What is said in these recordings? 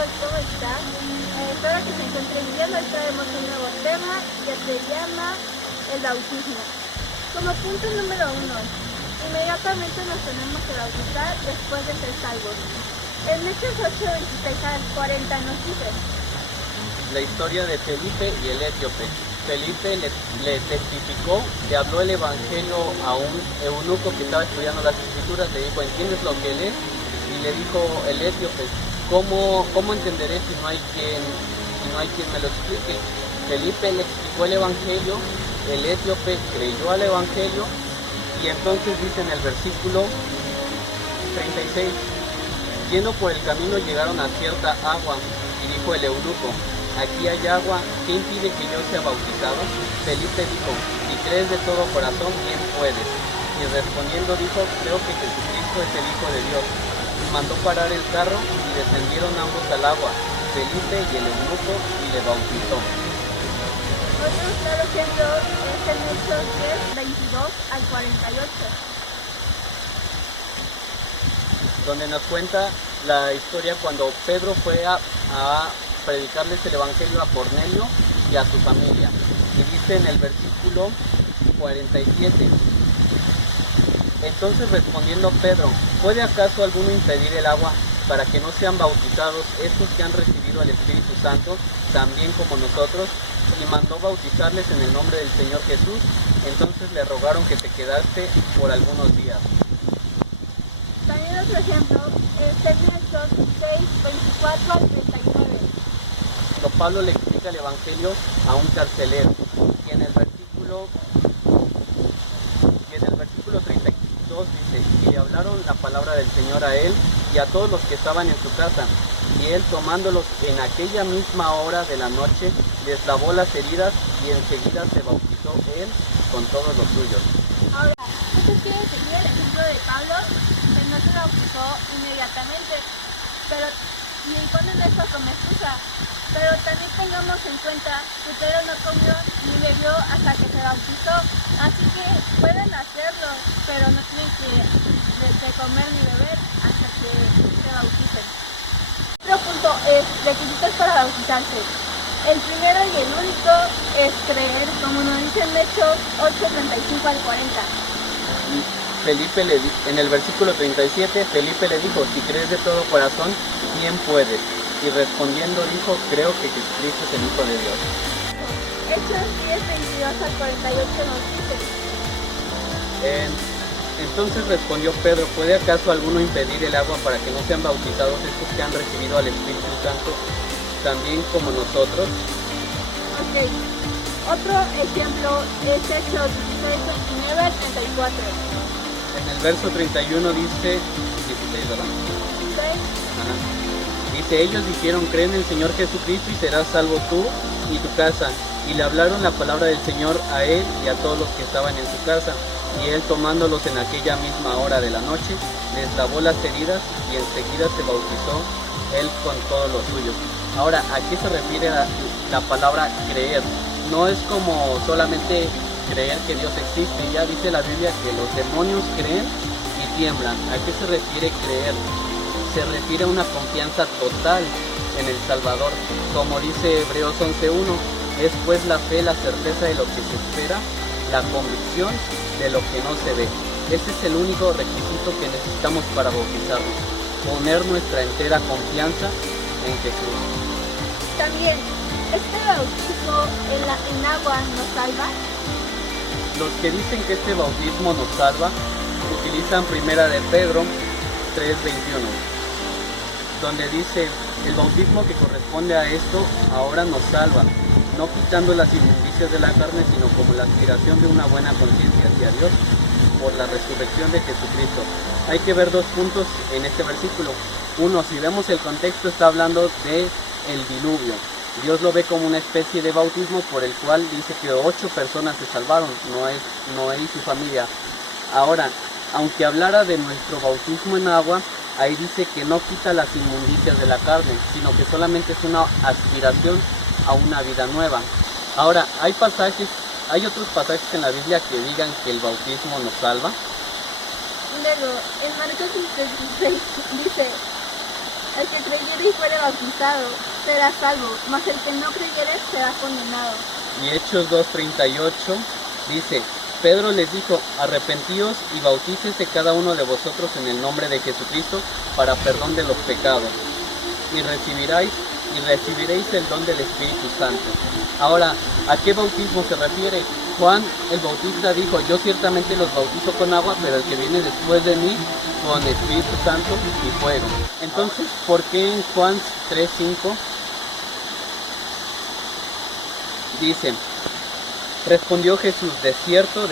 todos, ¿cómo están? Espero que se encuentren bien. Hoy traemos un nuevo tema que se llama el bautismo. Como punto número 1, inmediatamente nos tenemos que bautizar después de ser salvos. En Hechos 8, 26 al 40 nos dice: La historia de Felipe y el etíope. Felipe le testificó, le habló el evangelio a un eunuco que estaba estudiando las escrituras, le dijo: ¿entiendes lo que lees? Y le dijo el etíope: ¿Cómo entenderé si no hay quien me lo explique? Felipe le explicó el evangelio, el etíope creyó al evangelio, y entonces dice en el versículo 36: yendo por el camino llegaron a cierta agua, y dijo el eunuco: aquí hay agua, ¿qué impide que yo sea bautizado? Felipe dijo: si crees de todo corazón, bien puedes. Y respondiendo dijo: creo que Jesucristo es el Hijo de Dios. Y mandó parar el carro, y descendieron ambos al agua, Felipe y el eunuco, y le bautizó. Otro claro ejemplo es en Hechos 10, 22 al 48. Donde nos cuenta la historia cuando Pedro fue a predicarles el evangelio a Cornelio y a su familia. Y dice en el versículo 47: entonces respondiendo Pedro: ¿puede acaso alguno impedir el agua para que no sean bautizados estos que han recibido el Espíritu Santo, también como nosotros? Y mandó bautizarles en el nombre del Señor Jesús. Entonces le rogaron que se quedase por algunos días. También otro ejemplo es en Hechos 6, 24 al 39. Cuando Pablo le explica el evangelio a un carcelero, y en el versículo 32 dice: y le hablaron la palabra del Señor a él y a todos los que estaban en su casa, y él, tomándolos en aquella misma hora de la noche, les lavó las heridas, y enseguida se bautizó él con todos los suyos. Ahora, ¿ustedes quieren seguir el ejemplo de Pablo? Que no se bautizó inmediatamente, y ponen eso como excusa. Pero también tengamos en cuenta que Pedro no comió ni bebió hasta que se bautizó. Así que pueden hacerlo, pero no tienen que comer ni beber hasta que se bauticen. Otro punto es requisitos para bautizarse. El primero y el único es creer, como nos dice en Hechos 8, 35 al 40. Felipe en el versículo 37, Felipe le dijo: si crees de todo corazón, bien puedes. Y respondiendo dijo: creo que Jesucristo es el Hijo de Dios. Hechos 10, 22 al 48 nos dice: entonces respondió Pedro: ¿puede acaso alguno impedir el agua para que no sean bautizados estos que han recibido al Espíritu Santo, también como nosotros? Ok. Otro ejemplo es Hechos 16, 29 al 34. En el verso 31 dice, 16, ¿verdad? 16. Ajá. Dice: ellos dijeron: cree en el Señor Jesucristo y serás salvo tú y tu casa. Y le hablaron la palabra del Señor a él y a todos los que estaban en su casa. Y él, tomándolos en aquella misma hora de la noche, les lavó las heridas, y enseguida se bautizó él con todos los suyos. Ahora, ¿a qué se refiere la palabra creer? No es como solamente creer que Dios existe. Ya dice la Biblia que los demonios creen y tiemblan. ¿A qué se refiere creer? Se refiere a una confianza total en el Salvador. Como dice Hebreos 11:1, es pues la fe, la certeza de lo que se espera, la convicción de lo que no se ve. Ese es el único requisito que necesitamos para bautizarnos: poner nuestra entera confianza en Jesús. También, ¿este bautismo en agua nos salva? Los que dicen que este bautismo nos salva utilizan primera de Pedro 3:21, donde dice: el bautismo que corresponde a esto ahora nos salva, no quitando las inmundicias de la carne, sino como la aspiración de una buena conciencia hacia Dios por la resurrección de Jesucristo. Hay que ver dos puntos en este versículo. Uno, si vemos el contexto, está hablando de el diluvio. Dios lo ve como una especie de bautismo por el cual dice que 8 personas se salvaron, Noé y su familia. Ahora, aunque hablara de nuestro bautismo en agua, ahí dice que no quita las inmundicias de la carne, sino que solamente es una aspiración a una vida nueva. Ahora, hay otros pasajes en la Biblia que digan que el bautismo nos salva. Luego, en Marcos 16 dice: El que creyere y fuere bautizado será salvo, mas el que no creyere será condenado. Y Hechos 2:38 dice, Pedro les dijo, arrepentíos y bautícese cada uno de vosotros en el nombre de Jesucristo para perdón de los pecados, y recibiréis el don del Espíritu Santo. Ahora, ¿a qué bautismo se refiere? Juan el Bautista dijo, yo ciertamente los bautizo con agua, pero el que viene después de mí con Espíritu Santo y fuego. Entonces, ¿por qué en Juan 3:5 dice, respondió Jesús, de cierto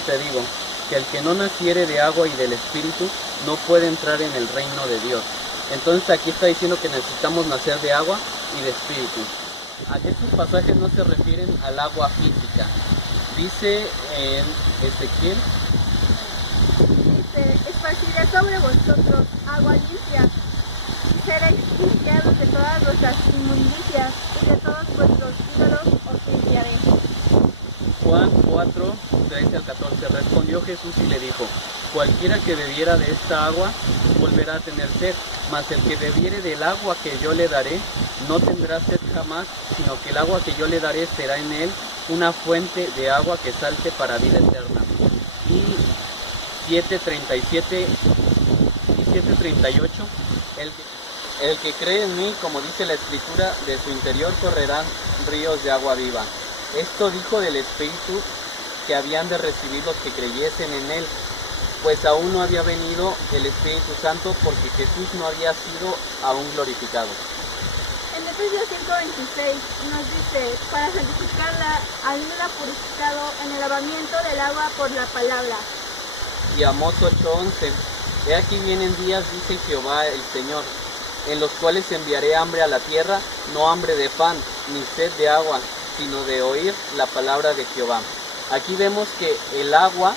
te digo, que el que no naciere de agua y del Espíritu no puede entrar en el reino de Dios? Entonces aquí está diciendo que necesitamos nacer de agua y de Espíritu. A estos pasajes no se refieren al agua física. Dice en Ezequiel, Dice, esparciré sobre vosotros agua limpia, y seréis limpiados de todas vuestras inmundicias, y de todos vuestros ídolos os limpiaré. Juan 4:13-14, respondió Jesús y le dijo, cualquiera que bebiera de esta agua volverá a tener sed, mas el que bebiere del agua que yo le daré no tendrá sed jamás, sino que el agua que yo le daré será en él una fuente de agua que salte para vida eterna. Y 7:37 y 7:38, el que cree en mí, como dice la Escritura, de su interior correrán ríos de agua viva. Esto dijo del Espíritu que habían de recibir los que creyesen en él, pues aún no había venido el Espíritu Santo, porque Jesús no había sido aún glorificado. En Efesios 5:26 nos dice, para santificarla, habiéndola purificado en el lavamiento del agua por la palabra. Y Amós 8:11, he aquí vienen días, dice Jehová el Señor, en los cuales enviaré hambre a la tierra, no hambre de pan, ni sed de agua, sino de oír la palabra de Jehová. Aquí vemos que el agua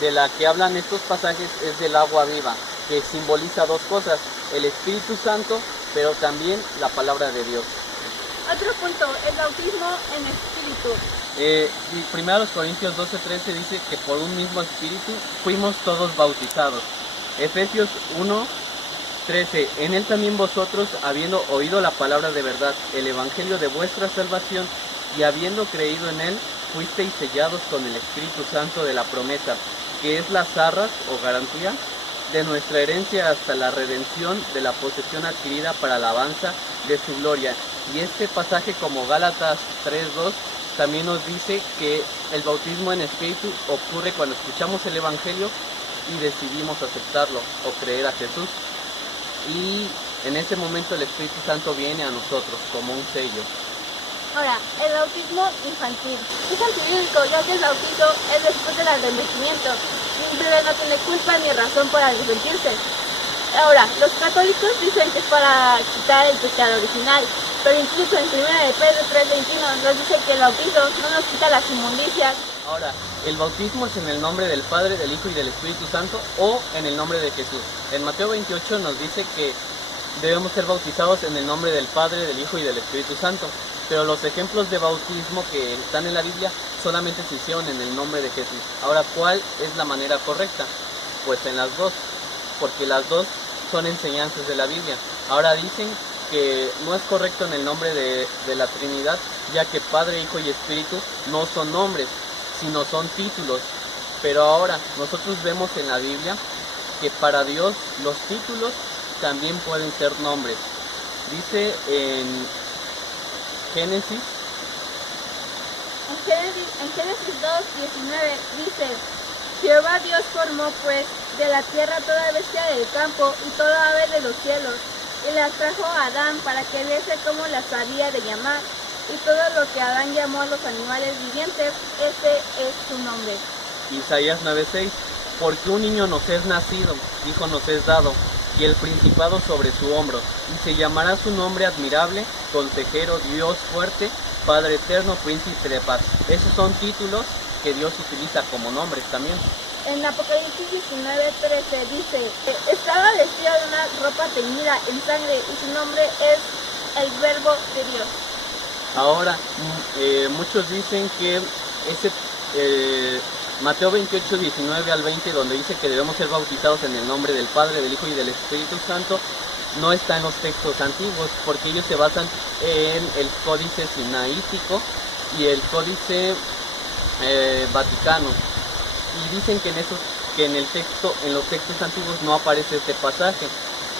de la que hablan estos pasajes es del agua viva, que simboliza dos cosas, el Espíritu Santo, pero también la palabra de Dios. Otro punto, el bautismo en espíritu. Y 1 Corintios 12:13 dice que por un mismo Espíritu fuimos todos bautizados. Efesios 1:13, en él también vosotros, habiendo oído la palabra de verdad, el evangelio de vuestra salvación, y habiendo creído en él, fuisteis sellados con el Espíritu Santo de la promesa, que es las arras o garantía de nuestra herencia hasta la redención de la posesión adquirida para la alabanza de su gloria. Y este pasaje, como Gálatas 3:2, también nos dice que el bautismo en Espíritu ocurre cuando escuchamos el evangelio y decidimos aceptarlo o creer a Jesús. Y en ese momento el Espíritu Santo viene a nosotros como un sello. Ahora, el bautismo infantil. Es antibíblico, ya que el bautizo es después del arrepentimiento. Un bebé no tiene culpa ni razón para arrepentirse. Ahora, los católicos dicen que es para quitar el pecado original, pero incluso en 1 de Pedro 3:21 nos dice que el bautizo no nos quita las inmundicias. Ahora, el bautismo es en el nombre del Padre, del Hijo y del Espíritu Santo, o en el nombre de Jesús. En Mateo 28 nos dice que debemos ser bautizados en el nombre del Padre, del Hijo y del Espíritu Santo. Pero los ejemplos de bautismo que están en la Biblia solamente se hicieron en el nombre de Jesús. Ahora, ¿cuál es la manera correcta? Pues en las dos, porque las dos son enseñanzas de la Biblia. Ahora dicen que no es correcto en el nombre de la Trinidad, ya que Padre, Hijo y Espíritu no son nombres, sino son títulos. Pero ahora nosotros vemos en la Biblia que para Dios los títulos también pueden ser nombres. Dice en Génesis 2:19 dice, Jehová Dios formó pues de la tierra toda bestia del campo y toda ave de los cielos, y las trajo a Adán para que viese cómo las había de llamar, y todo lo que Adán llamó a los animales vivientes, ese es su nombre. Isaías 9:6, porque un niño nos es nacido, hijo nos es dado, y el principado sobre su hombro, y se llamará su nombre admirable, consejero, Dios fuerte, Padre eterno, príncipe de paz. Esos son títulos que Dios utiliza como nombres también. En Apocalipsis 19:13 dice, estaba vestido de una ropa teñida en sangre y su nombre es el Verbo de Dios. Ahora, muchos dicen que Mateo 28:19 al 20, donde dice que debemos ser bautizados en el nombre del Padre, del Hijo y del Espíritu Santo, no está en los textos antiguos, porque ellos se basan en el Códice Sinaítico y el Códice Vaticano, y dicen que en los textos antiguos no aparece este pasaje.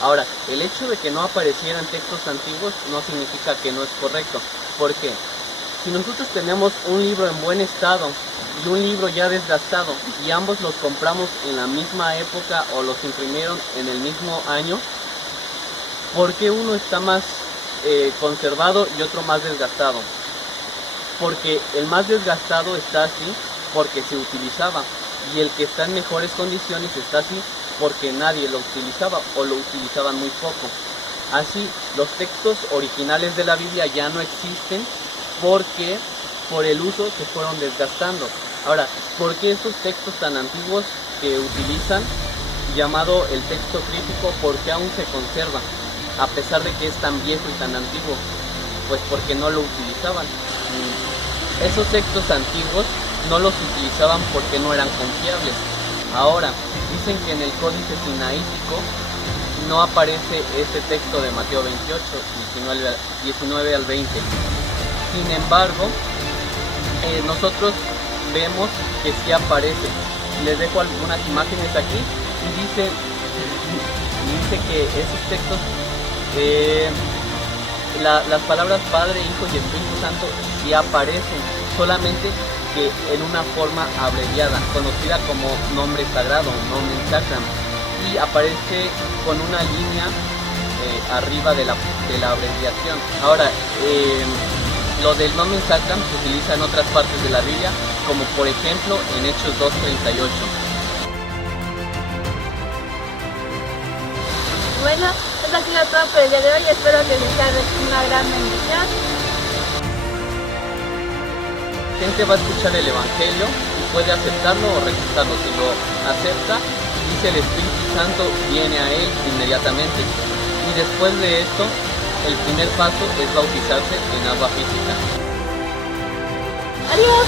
Ahora, el hecho de que no aparecieran textos antiguos no significa que no es correcto. ¿Por qué? Si nosotros tenemos un libro en buen estado y un libro ya desgastado y ambos los compramos en la misma época o los imprimieron en el mismo año, ¿por qué uno está más conservado y otro más desgastado? Porque el más desgastado está así porque se utilizaba, y el que está en mejores condiciones está así porque nadie lo utilizaba o lo utilizaban muy poco. Así, los textos originales de la Biblia ya no existen porque por el uso se fueron desgastando. Ahora, ¿por qué estos textos tan antiguos que utilizan, llamado el texto crítico, por qué aún se conserva a pesar de que es tan viejo y tan antiguo? Pues porque no lo utilizaban. Esos textos antiguos no los utilizaban porque no eran confiables. Ahora, dicen que en el Códice Sinaítico no aparece ese texto de Mateo 28, 19 al 20. Sin embargo, nosotros vemos que sí aparece. Les dejo algunas imágenes aquí y dice que esos textos, las palabras Padre, Hijo y Espíritu Santo sí aparecen, solamente que en una forma abreviada, conocida como nombre sagrado, nomen sacram, y aparece con una línea arriba de la abreviación. Ahora, lo del nomen sacram se utiliza en otras partes de la Biblia, como por ejemplo en Hechos 2:38. Bueno, eso ha sido todo por el día de hoy. Espero que les sea una gran bendición. Gente va a escuchar el Evangelio y puede aceptarlo o rechazarlo. Si lo acepta, dice el Espíritu Santo viene a él inmediatamente. Y después de esto, el primer paso es bautizarse en agua física. Adiós.